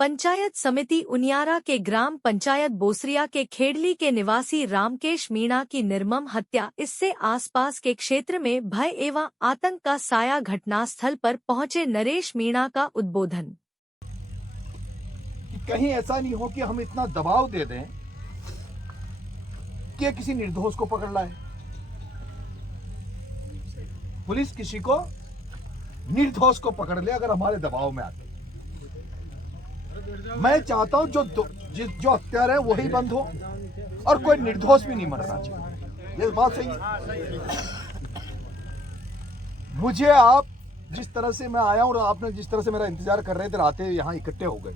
पंचायत समिति उनियारा के ग्राम पंचायत बोसरिया के खेड़ली के निवासी रामकेश मीणा की निर्मम हत्या, इससे आसपास के क्षेत्र में भय एवं आतंक का साया। घटनास्थल पर पहुंचे नरेश मीणा का उद्बोधन। कहीं ऐसा नहीं हो कि हम इतना दबाव दे दें कि किसी निर्दोष को पकड़ लाए। पुलिस किसी को निर्दोष को पकड़ ले अगर हमारे दबाव में आते। मैं चाहता हूं जो हत्यारे है वही बंद हो और कोई निर्दोष भी नहीं मरना चाहिए। ये बात सही है। मुझे आप जिस तरह से मैं आया हूं और आपने जिस तरह से मेरा इंतजार कर रहे थे, आते यहां इकट्ठे हो गए,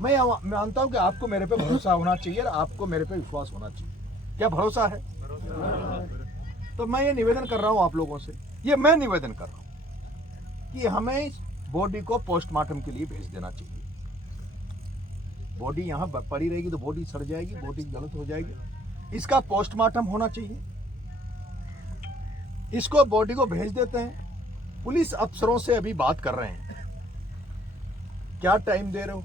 मैं मानता हूं कि आपको मेरे पे भरोसा होना चाहिए और आपको मेरे पे विश्वास होना चाहिए। क्या भरोसा है? तो मैं ये निवेदन कर रहा हूं आप लोगों से, ये मैं निवेदन कर रहा हूं कि हमें इस बॉडी को पोस्टमार्टम के लिए भेज देना चाहिए। बॉडी यहां पड़ी रहेगी तो बॉडी सड़ जाएगी, बॉडी गलत हो जाएगी। इसका पोस्टमार्टम होना चाहिए। इसको बॉडी को भेज देते हैं। पुलिस अफसरों से अभी बात कर रहे हैं, क्या टाइम दे रहे हो,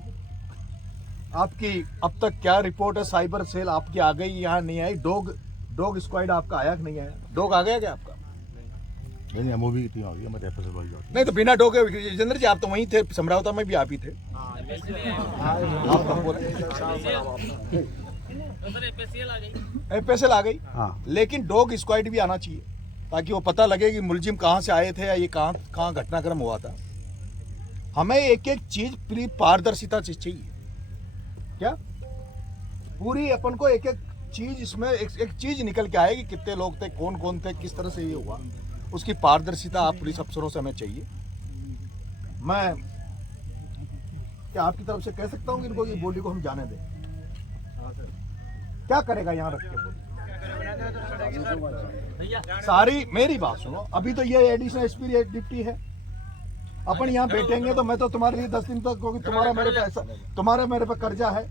आपकी अब तक क्या रिपोर्ट है? साइबर सेल आपकी आ गई, यहां नहीं आई? डॉग स्क्वाड आपका आया कि नहीं आया? डॉग आ गया क्या आपका? नहीं, एमओवी की टीम आ गई, मैं एफएसएल वाली बात नहीं तो बिना डॉग जितेंद्र जी आप तो वहीं थे, समरावता में भी आप ही थे। एफएसएल आ गई, हाँ। लेकिन डॉग स्क्वाड भी आना चाहिए ताकि वो पता लगे कि मुलजिम कहां से आए थे या ये कहां घटनाक्रम हुआ था। हमें एक एक चीज पूरी पारदर्शिता चाहिए। क्या पूरी अपन को एक एक चीज इसमें एक चीज निकल के आएगी, कितने लोग थे, कौन कौन थे, किस तरह से ये हुआ, उसकी पारदर्शिता आप पुलिस अफसरों से हमें चाहिए। मैं क्या आपकी तरफ से कह सकता हूं कि इनको ये बॉडी को हम जाने दें? क्या करेगा यहाँ रख के बॉडी? सारी मेरी बात सुनो, अभी तो ये एडिशनल एसपी डिप्टी है। अपन यहाँ बैठेंगे तो मैं तो तुम्हारे लिए 10 दिन तक, क्योंकि तुम्हारा मेरे पे कर्जा है।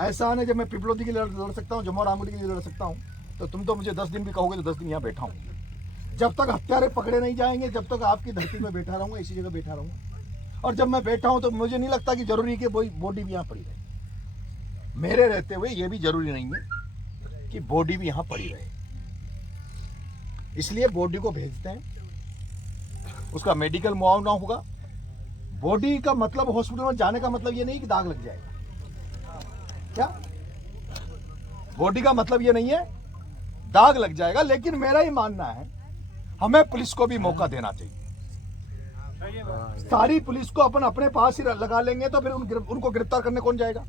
ऐसा नहीं जब मैं पिपलोदी के लिए लड़ सकता हूँ, जम्मू रामगढ़ के लिए लड़ सकता हूँ, तो तुम तो मुझे 10 दिन भी कहोगे तो 10 दिन यहाँ बैठा हूँ। जब तक हत्यारे पकड़े नहीं जाएंगे, जब तक आपकी धरती में बैठा रहूंगा, इसी जगह बैठा रहूंगा। और जब मैं बैठा हूं तो मुझे नहीं लगता कि जरूरी है कि बॉडी भी यहाँ पड़ी रहे। मेरे रहते हुए ये भी जरूरी नहीं है कि बॉडी भी यहाँ पड़ी रहे। इसलिए बॉडी को भेजते हैं, उसका मेडिकल मुआवजा होगा। बॉडी का मतलब हॉस्पिटल में जाने का मतलब ये नहीं कि दाग लग जाएगा। क्या बॉडी का मतलब ये नहीं है दाग लग जाएगा, लेकिन मेरा ही मानना है हमें पुलिस को भी मौका देना चाहिए। सारी पुलिस को अपन अपने पास ही लगा लेंगे तो फिर उनको गिरफ्तार करने कौन जाएगा?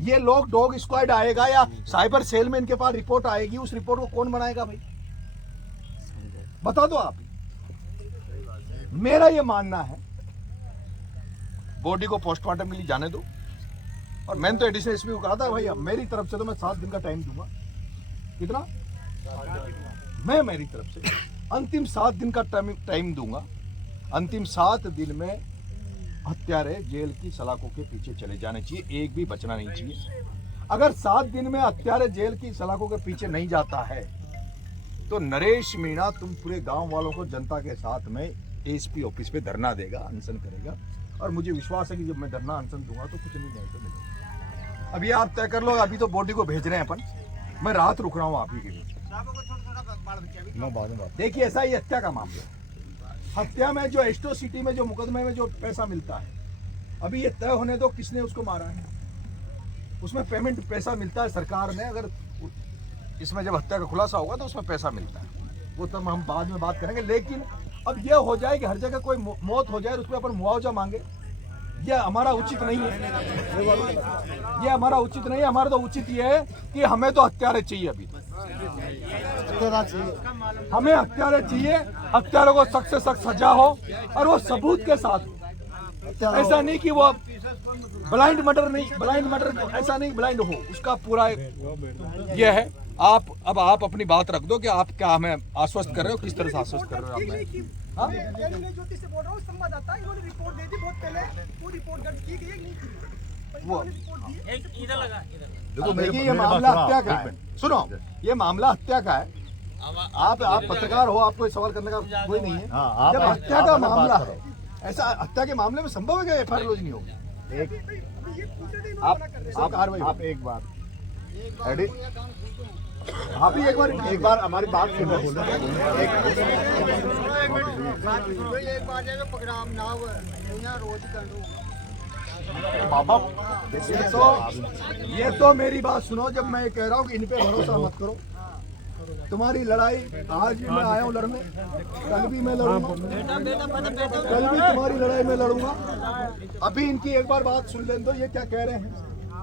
ये लोग डॉग स्क्वाड आएगा या साइबर सेल में इनके पास रिपोर्ट आएगी, उस रिपोर्ट को कौन बनाएगा भाई? बता दो आप। मेरा ये मानना है बॉडी को पोस्टमार्टम के लिए जाने दो। और मैंने तो एडिशनल एसपी को कहा था भाई मेरी तरफ से तो मैं 7 दिन का टाइम दूंगा। कितना? मैं मेरी तरफ से अंतिम 7 दिन का टाइम दूंगा। अंतिम 7 दिन में हत्यारे जेल की सलाखों के पीछे चले जाने चाहिए, एक भी बचना नहीं चाहिए। अगर 7 दिन में हत्यारे जेल की सलाखों के पीछे नहीं जाता है तो नरेश मीणा तुम पूरे गांव वालों को जनता के साथ में एसपी ऑफिस पे धरना देगा, अनशन करेगा। और मुझे विश्वास है कि जब मैं धरना अनशन दूंगा तो कुछ नहीं तो मिलेगा। अभी आप तय कर लो, अभी तो बॉडी को भेज रहे हैं अपन, मैं रात रुक रहा हूँ आप ही के लिए। देखिए ऐसा ही हत्या का मामला, हत्या में जो एस्ट्रोसिटी में जो मुकदमे में जो पैसा मिलता है, अभी ये तय होने दो किसने उसको मारा है। उसमें पेमेंट पैसा मिलता है सरकार ने। अगर इसमें जब हत्या का खुलासा होगा तो उसमें पैसा मिलता है, वो तब हम बाद में बात करेंगे। लेकिन अब यह हो जाए कि हर जगह कोई मौत हो जाए उस पर अपन मुआवजा मांगे, यह हमारा उचित नहीं है। यह हमारा उचित नहीं है। हमारा तो उचित ये है कि हमें तो हत्यारे चाहिए, अभी हमें हत्यारे चाहिए। हत्यारों को सख्त से सख्त सजा हो और वो सबूत के साथ हो। ऐसा नहीं कि वो ब्लाइंड मर्डर नहीं, ब्लाइंड मर्डर ऐसा नहीं, ब्लाइंड हो उसका पूरा ये है। आप अब आप अपनी बात रख दो कि आप क्या हमें आश्वस्त कर रहे हो, किस तरह से आश्वस्त कर रहे हो आप? देखो ये मामला हत्या का है। सुनो, ये मामला हत्या का है। आप पत्रकार हो, आपको सवाल करने का कोई नहीं है। जब हत्या का मामला है, ऐसा हत्या के मामले में संभव है कि एफआईआर लॉन्च नहीं होगी? आप एक बार रेडी, आप ही एक बार हमारी बात सुनो। बाबा ये तो मेरी बात सुनो, जब मैं कह रहा हूँ कि इन पे भरोसा मत करो। तुम्हारी लड़ाई आज भी मैं आया हूँ लड़ने, कल भी मैं लड़ूंगा, कल भी तुम्हारी लड़ाई में लड़ूंगा। अभी इनकी एक बार बात सुन लें तो ये क्या कह रहे हैं,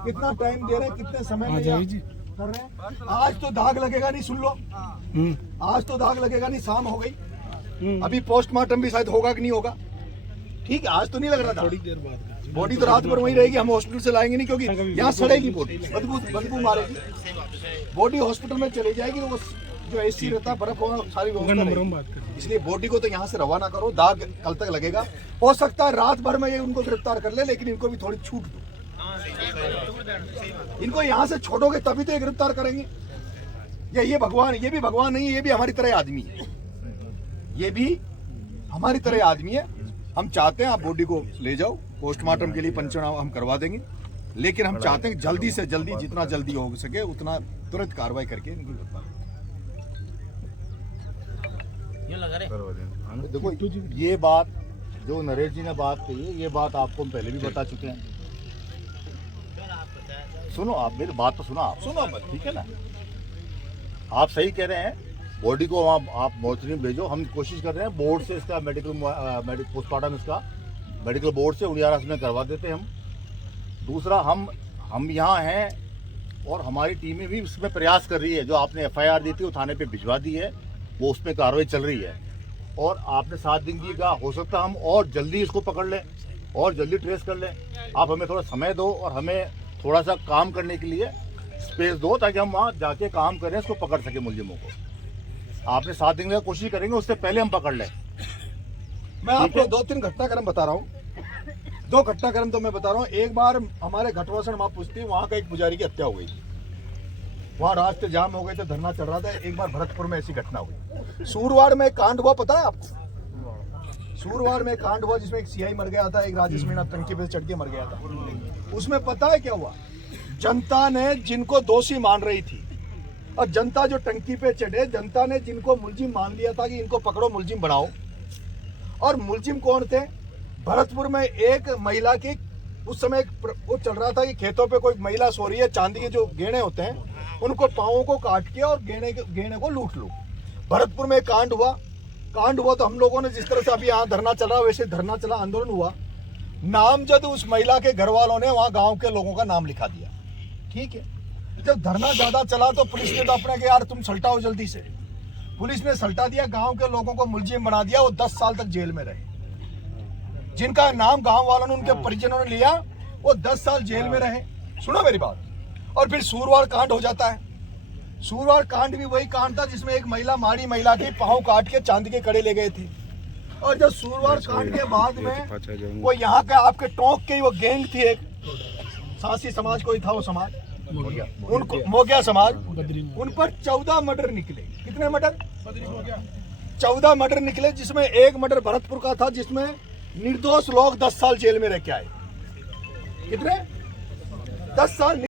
कितना टाइम दे रहे हैं, कितने समय में कर रहे हैं। आज तो दाग लगेगा नहीं, सुन लो, आज तो दाग लगेगा नहीं, शाम हो गई, अभी पोस्टमार्टम भी शायद होगा कि नहीं होगा, ठीक है। आज तो नहीं लग रहा था, थोड़ी देर बाद बॉडी तो रात भर वहीं रहेगी, हम हॉस्पिटल से लाएंगे नहीं, क्योंकि यहाँ सड़ेगी बॉडी, बदबू मारेगी, बॉडी हॉस्पिटल में चली जाएगी, वो जो एसी रहता है बर्फ होगा सारी व्यवस्था, इसलिए बॉडी को तो यहाँ से रवाना करो, दाग कल तक लगेगा। हो सकता है रात भर में ये उनको गिरफ्तार कर ले, लेकिन इनको भी थोड़ी छूट दो, इनको यहाँ से छोड़ोगे तभी तो ये गिरफ्तार करेंगे। ये भगवान, ये भी भगवान नहीं है, ये भी हमारी तरह आदमी है, ये भी हमारी तरह आदमी है। हम चाहते हैं आप बॉडी को ले जाओ पोस्टमार्टम के लिए, पंचनामा हम करवा देंगे, लेकिन हम चाहते हैं कि जल्दी से जल्दी, जितना जल्दी हो सके उतना तुरंत कार्रवाई करके इनकी गिरफ्तार। देखो ये बात जो नरेश जी ने बात कही है, ये बात आपको हम पहले भी बता चुके हैं। सुनो आप, मेरी बात तो सुनो आप, सुनो मत, ठीक है ना। आप सही कह रहे हैं, बॉडी को आप मोर्चरी में भेजो, हम कोशिश कर रहे हैं बोर्ड से इसका मेडिकल पोस्टमार्टम इसका मेडिकल बोर्ड से उड़ियारस में करवा देते हैं हम। दूसरा हम यहाँ हैं और हमारी टीमें भी इसमें प्रयास कर रही है, जो आपने FIR दी थी वो थाने पे भिजवा दी है, वो उसमें कार्रवाई चल रही है। और आपने 7 दिन की कहा, हो सकता हम और जल्दी इसको पकड़ लें और जल्दी ट्रेस कर लें। आप हमें थोड़ा समय दो और हमें थोड़ा सा काम करने के लिए स्पेस दो, ताकि हम वहाँ जाके काम करें, इसको पकड़ सके मुलजिमों को। आपने 7 दिन की कोशिश करेंगे, उससे पहले हम पकड़ लें। मैं आपको 2-3 घटनाक्रम बता रहा हूँ, 2 घटनाक्रम तो मैं बता रहा हूँ। एक बार हमारे घटवासन माँ पुश्ती, वहाँ का एक पुजारी की हत्या हो गई, वहाँ रास्ते जाम हो गए थे, धरना चल रहा था। एक बार भरतपुर में ऐसी घटना हुई। सूरवाड़ में कांड हुआ, पता है आपको? सूरवाड़ में कांड हुआ जिसमें एक CI मर गया था, एक राजेश मीणा टंकी पे चढ़ के मर गया था। उसमें पता है क्या हुआ, जनता ने जिनको दोषी मान रही थी, और जनता जो टंकी पे चढ़े, जनता ने जिनको मुलजिम मान लिया था कि इनको पकड़ो मुलजिम बनाओ, और मुलजिम कौन थे? भरतपुर में एक महिला की, उस समय वो चल रहा था कि खेतों पे कोई महिला सो रही है, चांदी के जो गेड़े होते हैं उनको पाँवों को काट के और गेड़े को लूट लो। भरतपुर में कांड हुआ तो हम लोगों ने जिस तरह से अभी यहाँ धरना चला, वैसे धरना चला, आंदोलन हुआ। नामजद उस महिला के घर वालों ने वहाँ गाँव के लोगों का नाम लिखा दिया, ठीक है। जब धरना ज्यादा चला तो पुलिस ने तो अपने के यार तुम सल्टाओ जल्दी से, पुलिस ने सल्टा दिया, गांव के लोगों को मुलजिम बना दिया। वो 10 साल तक जेल में रहे, जिनका नाम गांव वालों ने, उनके परिजनों ने लिया, वो 10 साल जेल में रहे। सुनो मेरी बात। और फिर सूरवाड़ कांड हो जाता है। सूरवाड़ कांड भी वही कांड था जिसमें एक महिला, माड़ी महिला की पाँव काट के चांदी के कड़े ले गए थे। और जब सूरवाड़ कांड के बाद में वो यहाँ का आपके टोंक के वो गैंग थी, एक सासी समाज कोई था, वो समाज उनको मोगिया समाज, उन पर 14 मर्डर निकले। कितने मर्डर? 14 मर्डर निकले, जिसमें एक मर्डर भरतपुर का था, जिसमें निर्दोष लोग 10 साल जेल में रह के आए। कितने? 10 साल।